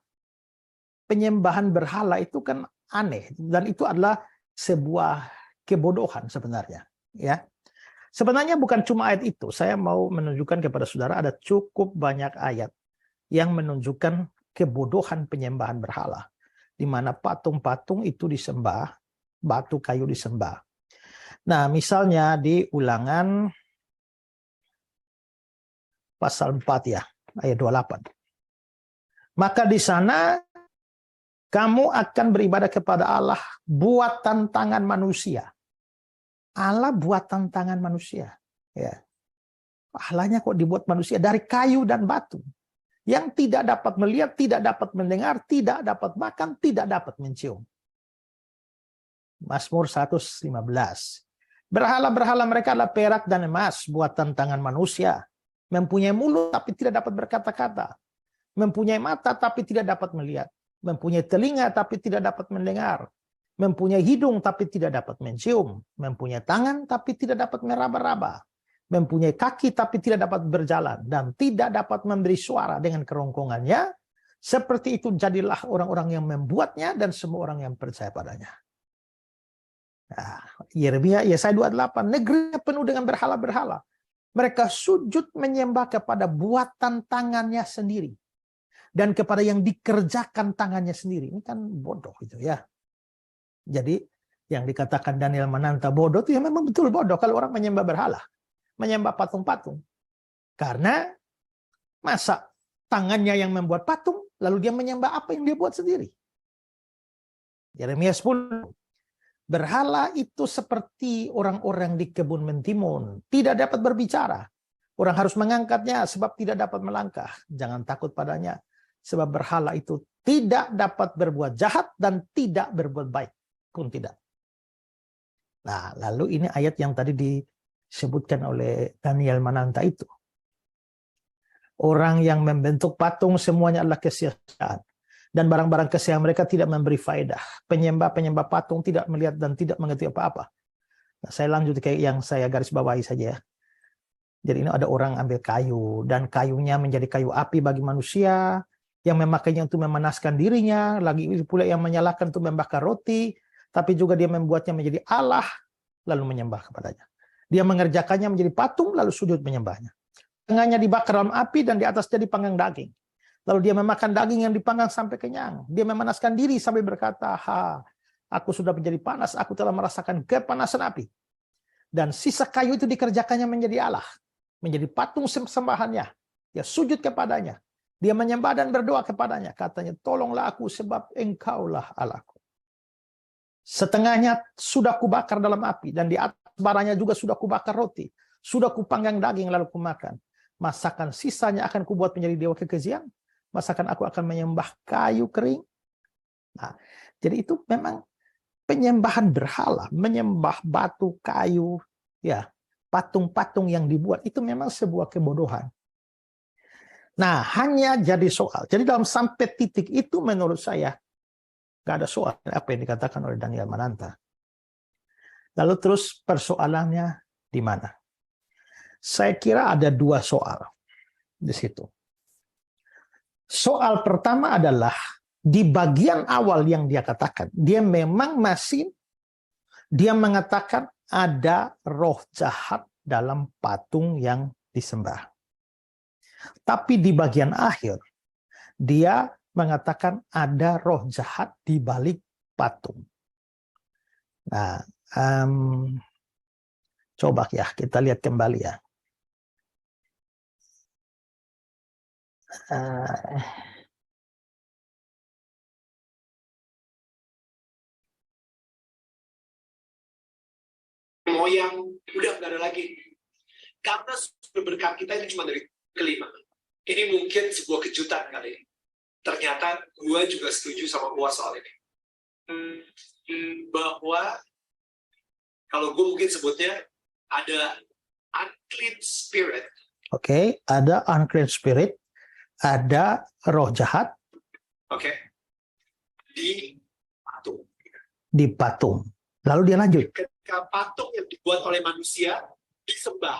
penyembahan berhala itu kan aneh, dan itu adalah sebuah kebodohan sebenarnya. Ya, sebenarnya bukan cuma ayat itu. Saya mau menunjukkan kepada saudara ada cukup banyak ayat yang menunjukkan kebodohan penyembahan berhala, di mana patung-patung itu disembah, batu kayu disembah. Nah, misalnya di Ulangan pasal 4 ya, ayat 28. Maka di sana kamu akan beribadah kepada Allah buatan tangan manusia. Allah buatan tangan manusia. Ya. Allahnya kok dibuat manusia dari kayu dan batu. Yang tidak dapat melihat, tidak dapat mendengar, tidak dapat makan, tidak dapat mencium. Mazmur 115. Berhala-berhala mereka adalah perak dan emas, buatan tangan manusia. Mempunyai mulut tapi tidak dapat berkata-kata. Mempunyai mata tapi tidak dapat melihat. Mempunyai telinga tapi tidak dapat mendengar. Mempunyai hidung tapi tidak dapat mencium. Mempunyai tangan tapi tidak dapat meraba-raba. Mempunyai kaki tapi tidak dapat berjalan. Dan tidak dapat memberi suara dengan kerongkongannya. Seperti itu jadilah orang-orang yang membuatnya dan semua orang yang percaya padanya. Nah, Yesaya 28, negerinya penuh dengan berhala-berhala. Mereka sujud menyembah kepada buatan tangannya sendiri. Dan kepada yang dikerjakan tangannya sendiri. Ini kan bodoh itu ya. Jadi yang dikatakan Daniel Mananta bodoh itu ya memang betul bodoh kalau orang menyembah berhala. Menyembah patung-patung. Karena masa tangannya yang membuat patung, lalu dia menyembah apa yang dia buat sendiri. Yeremia 10. Berhala itu seperti orang-orang di kebun mentimun. Tidak dapat berbicara. Orang harus mengangkatnya sebab tidak dapat melangkah. Jangan takut padanya. Sebab berhala itu tidak dapat berbuat jahat dan tidak berbuat baik pun tidak. Nah, lalu ini ayat yang tadi disebutkan oleh Daniel Mananta itu. Orang yang membentuk patung semuanya adalah kesia-siaan. Dan barang-barang kesia mereka tidak memberi faedah. Penyembah-penyembah patung tidak melihat dan tidak mengerti apa-apa. Nah, saya lanjut ke yang saya garis bawahi saja. Jadi ini ada orang ambil kayu. Dan kayunya menjadi kayu api bagi manusia. Yang memakainya untuk memanaskan dirinya. Lagi pula yang menyalakan untuk membakar roti. Tapi juga dia membuatnya menjadi Allah. Lalu menyembah kepadanya. Dia mengerjakannya menjadi patung. Lalu sujud menyembahnya. Tengahnya dibakar dalam api dan di atasnya dipanggang daging. Lalu dia memakan daging yang dipanggang sampai kenyang. Dia memanaskan diri sampai berkata, aku sudah menjadi panas, aku telah merasakan kepanasan api. Dan sisa kayu itu dikerjakannya menjadi Allah, menjadi patung sembahannya. Dia sujud kepadanya. Dia menyembah dan berdoa kepadanya. Katanya, tolonglah aku sebab engkaulah Allahku. Setengahnya sudah kubakar dalam api, dan di atas baranya juga sudah kubakar roti. Sudah kupanggang daging lalu kumakan. Masakan sisanya akan kubuat menjadi dewa kekejian. Masakan aku akan menyembah kayu kering. Nah, jadi itu memang penyembahan berhala, menyembah batu, kayu, ya, patung-patung yang dibuat itu memang sebuah kebodohan. Nah, hanya jadi soal. Jadi dalam sampai titik itu menurut saya nggak ada soal apa yang dikatakan oleh Daniel Mananta. Lalu terus persoalannya di mana? Saya kira ada dua soal di situ. Soal pertama adalah di bagian awal yang dia katakan, dia memang dia mengatakan ada roh jahat dalam patung yang disembah. Tapi di bagian akhir, dia mengatakan ada roh jahat di balik patung. Nah, coba ya kita lihat kembali ya. Moyang udah nggak ada lagi, karena sumber berkat kita ini cuma dari kelima. Ini mungkin sebuah kejutan kali. Ternyata gue juga setuju sama gua soal ini, bahwa kalau gue mungkin sebutnya ada unclean spirit. Oke, ada unclean spirit, ada roh jahat. Oke, di patung. Di patung. Lalu dia lanjut. Ketika patung yang dibuat oleh manusia disembah,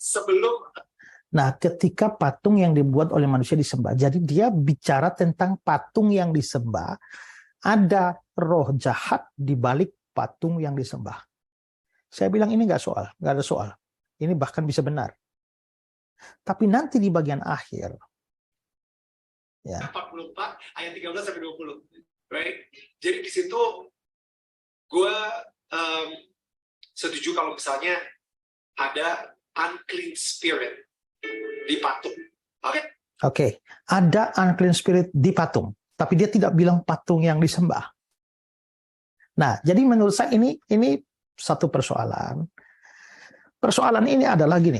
sebelum. Nah, ketika patung yang dibuat oleh manusia disembah, jadi dia bicara tentang patung yang disembah, ada roh jahat di balik patung yang disembah. Saya bilang ini nggak ada soal. Ini bahkan bisa benar. Tapi nanti di bagian akhir, ya. 44 ayat 13 sampai 20, right? Jadi di situ gue setuju kalau misalnya ada unclean spirit di patung. Oke, ada unclean spirit di patung, tapi dia tidak bilang patung yang disembah. Nah, jadi menurut saya ini satu persoalan. Persoalan ini adalah gini,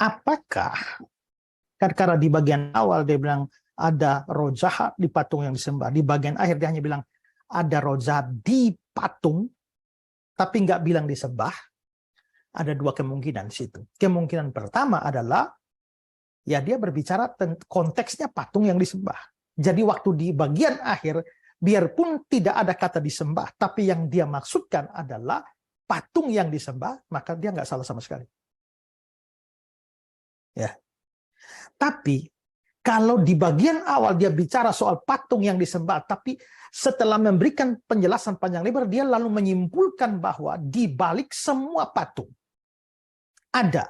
apakah karena di bagian awal dia bilang ada roh jahat di patung yang disembah, di bagian akhir dia hanya bilang ada roh jahat di patung, tapi nggak bilang disembah. Ada dua kemungkinan di situ. Kemungkinan pertama adalah ya dia berbicara konteksnya patung yang disembah. Jadi waktu di bagian akhir, biarpun tidak ada kata disembah, tapi yang dia maksudkan adalah patung yang disembah, maka dia nggak salah sama sekali. Ya. Tapi kalau di bagian awal dia bicara soal patung yang disembah, tapi setelah memberikan penjelasan panjang lebar, dia lalu menyimpulkan bahwa di balik semua patung ada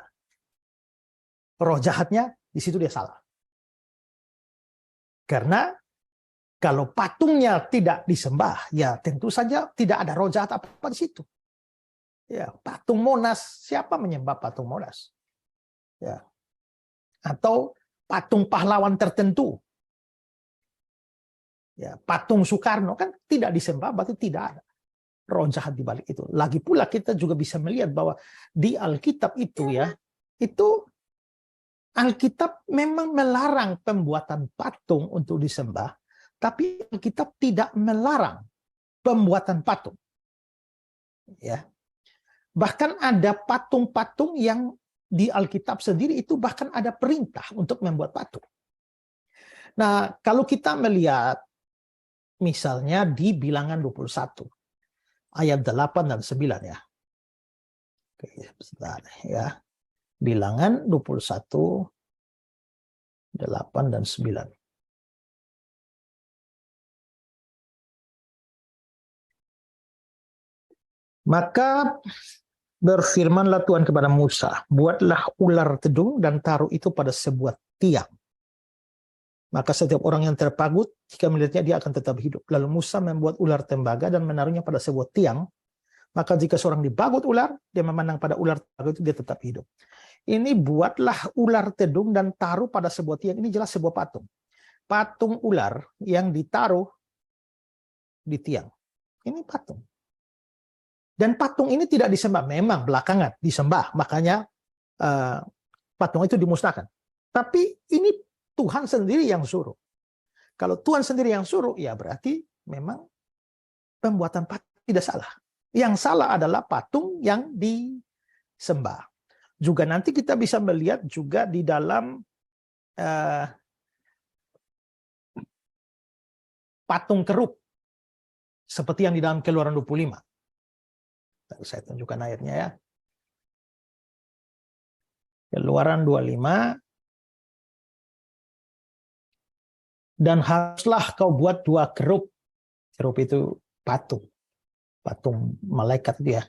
roh jahatnya, di situ dia salah. Karena kalau patungnya tidak disembah, ya tentu saja tidak ada roh jahat apa di situ. Ya, patung Monas, siapa menyembah patung Monas? Ya. Atau patung pahlawan tertentu. Ya, patung Soekarno kan tidak disembah, berarti tidak ada roh jahat di balik itu. Lagi pula kita juga bisa melihat bahwa di Alkitab itu ya, itu Alkitab memang melarang pembuatan patung untuk disembah, tapi Alkitab tidak melarang pembuatan patung. Ya. Bahkan ada patung-patung yang di Alkitab sendiri itu bahkan ada perintah untuk membuat patung. Nah, kalau kita melihat misalnya di Bilangan 21 ayat 8 dan 9 ya. Oke, sebentar ya. Bilangan 21 8 dan 9. Maka berfirmanlah Tuhan kepada Musa, buatlah ular tedung dan taruh itu pada sebuah tiang. Maka setiap orang yang terpagut, jika melihatnya dia akan tetap hidup. Lalu Musa membuat ular tembaga dan menaruhnya pada sebuah tiang. Maka jika seorang dibagut ular, dia memandang pada ular tembaga itu, dia tetap hidup. Ini buatlah ular tedung dan taruh pada sebuah tiang. Ini jelas sebuah patung. Patung ular yang ditaruh di tiang. Ini patung. Dan patung ini tidak disembah. Memang belakangan disembah. Makanya patung itu dimusnahkan. Tapi ini Tuhan sendiri yang suruh. Kalau Tuhan sendiri yang suruh, ya berarti memang pembuatan patung tidak salah. Yang salah adalah patung yang disembah. Juga nanti kita bisa melihat juga di dalam patung kerub. Seperti yang di dalam Keluaran 25. Saya tunjukkan ayatnya ya. Keluaran 25. Dan haruslah kau buat 2 kerub. Kerub itu patung. Patung malaikat dia.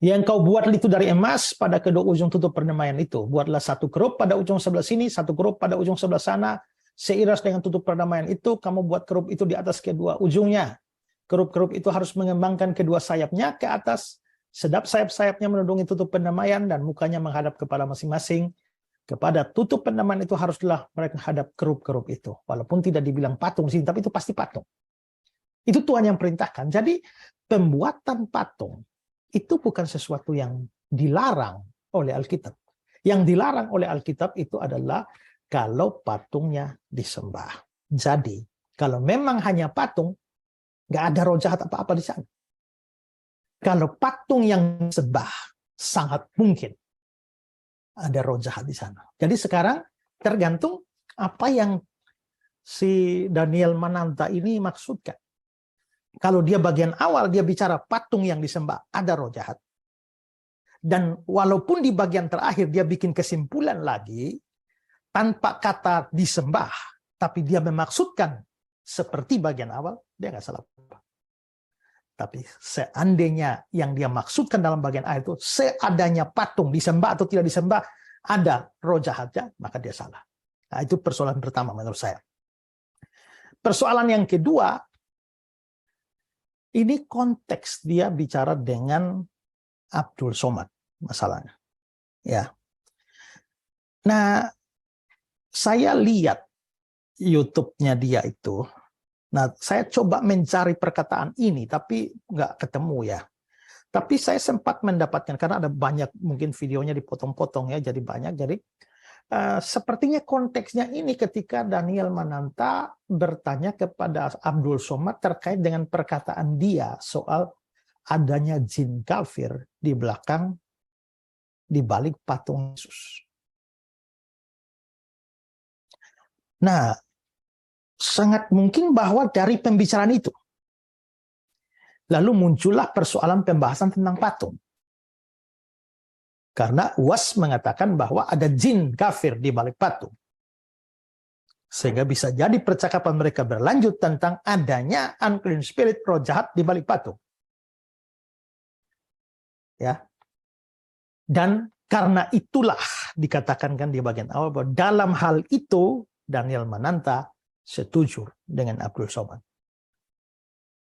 Yang kau buat itu dari emas pada kedua ujung tutup perdamaian itu. Buatlah 1 kerub pada ujung sebelah sini, 1 kerub pada ujung sebelah sana. Seiras dengan tutup perdamaian itu, kamu buat kerub itu di atas kedua ujungnya. Kerub-kerub itu harus mengembangkan kedua sayapnya ke atas. Sedap sayap-sayapnya menudungi tutup perdamaian dan mukanya menghadap kepala masing-masing. Kepada tutup pendamaian itu haruslah mereka hadap kerub-kerub itu. Walaupun tidak dibilang patung sih, tapi itu pasti patung. Itu Tuhan yang perintahkan. Jadi pembuatan patung itu bukan sesuatu yang dilarang oleh Alkitab. Yang dilarang oleh Alkitab itu adalah kalau patungnya disembah. Jadi kalau memang hanya patung, nggak ada roh jahat apa-apa di sana. Kalau patung yang disembah, sangat mungkin ada roh jahat di sana. Jadi sekarang tergantung apa yang si Daniel Mananta ini maksudkan. Kalau dia bagian awal dia bicara patung yang disembah, ada roh jahat. Dan walaupun di bagian terakhir dia bikin kesimpulan lagi tanpa kata disembah, tapi dia memaksudkan seperti bagian awal, dia nggak salah. Tapi seandainya yang dia maksudkan dalam bagian akhir itu, seadanya patung disembah atau tidak disembah, ada roh jahatnya, maka dia salah. Nah, itu persoalan pertama menurut saya. Persoalan yang kedua, ini konteks dia bicara dengan Abdul Somad masalahnya. Ya. Nah, saya lihat YouTube-nya dia itu. Nah, saya coba mencari perkataan ini, tapi nggak ketemu ya. Tapi saya sempat mendapatkan, karena ada banyak, mungkin videonya dipotong-potong ya, jadi banyak. Jadi sepertinya konteksnya ini ketika Daniel Mananta bertanya kepada Abdul Somad terkait dengan perkataan dia soal adanya jin kafir di belakang, di balik patung Yesus. Nah, sangat mungkin bahwa dari pembicaraan itu lalu muncullah persoalan pembahasan tentang patung. Karena UAS mengatakan bahwa ada jin kafir di balik patung. Sehingga bisa jadi percakapan mereka berlanjut tentang adanya unclean spirit, roh jahat di balik patung. Ya. Dan karena itulah dikatakan kan di bagian awal bahwa dalam hal itu Daniel Mananta setuju dengan Abdul Somad.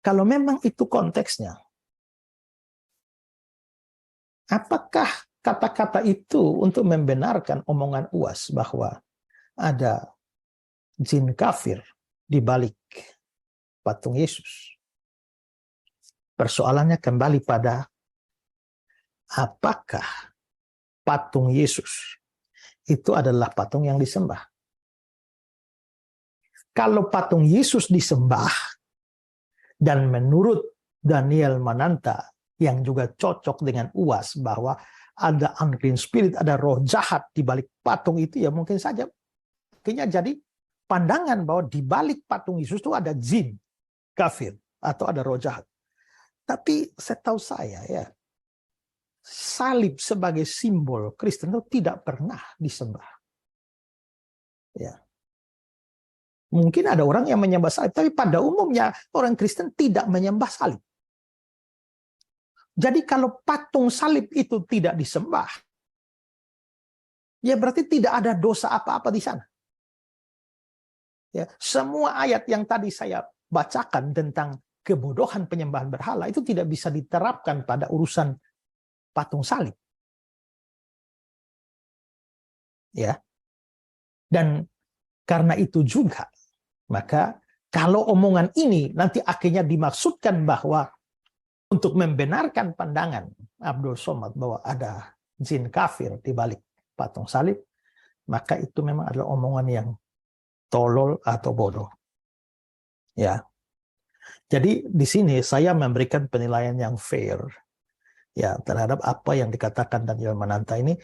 Kalau memang itu konteksnya, apakah kata-kata itu untuk membenarkan omongan UAS bahwa ada jin kafir di balik patung Yesus? Persoalannya kembali pada apakah patung Yesus itu adalah patung yang disembah? Kalau patung Yesus disembah, dan menurut Daniel Mananta yang juga cocok dengan UAS bahwa ada unclean spirit, ada roh jahat di balik patung itu, ya mungkin saja akhirnya jadi pandangan bahwa di balik patung Yesus itu ada jin kafir atau ada roh jahat. Tapi setahu saya ya, salib sebagai simbol Kristen itu tidak pernah disembah. Ya. Mungkin ada orang yang menyembah salib, tapi pada umumnya orang Kristen tidak menyembah salib. Jadi kalau patung salib itu tidak disembah, ya berarti tidak ada dosa apa-apa di sana. Ya, semua ayat yang tadi saya bacakan tentang kebodohan penyembahan berhala itu tidak bisa diterapkan pada urusan patung salib. Ya. Dan karena itu juga, maka kalau omongan ini nanti akhirnya dimaksudkan bahwa untuk membenarkan pandangan Abdul Somad bahwa ada jin kafir di balik patung salib, maka itu memang adalah omongan yang tolol atau bodoh. Ya. Jadi di sini saya memberikan penilaian yang fair ya terhadap apa yang dikatakan Daniel Mananta ini.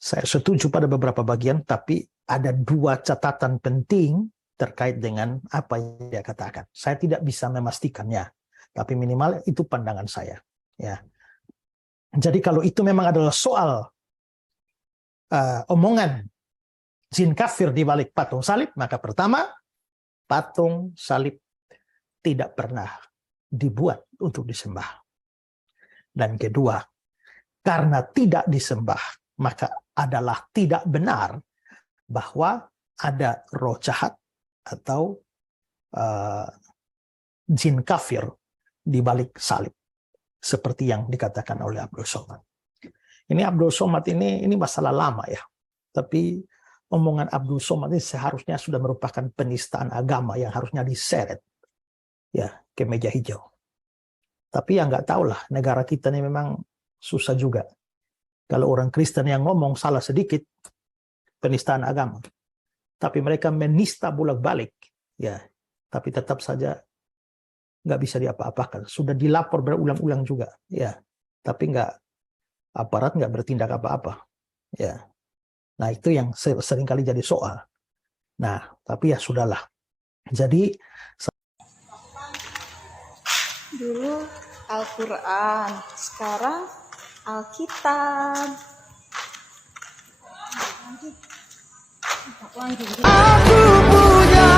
Saya setuju pada beberapa bagian, tapi ada dua catatan penting terkait dengan apa yang dia katakan. Saya tidak bisa memastikannya, tapi minimal itu pandangan saya. Ya. Jadi kalau itu memang adalah soal omongan jin kafir di balik patung salib, maka pertama, patung salib tidak pernah dibuat untuk disembah. Dan kedua, karena tidak disembah, maka adalah tidak benar bahwa ada roh jahat atau jin kafir di balik salib, seperti yang dikatakan oleh Abdul Somad. Ini Abdul Somad ini masalah lama ya, tapi omongan Abdul Somad ini seharusnya sudah merupakan penistaan agama yang harusnya diseret ya ke meja hijau. Tapi ya nggak tahulah, negara kita ini memang susah juga. Kalau orang Kristen yang ngomong salah sedikit, penistaan agama. Tapi mereka menista bolak-balik, ya. Tapi tetap saja nggak bisa diapa-apakan. Sudah dilapor berulang-ulang juga, ya. Tapi aparat nggak bertindak apa-apa, ya. Nah itu yang seringkali jadi soal. Nah tapi ya sudahlah. Jadi dulu Al-Quran, sekarang Alkitab. Aku punya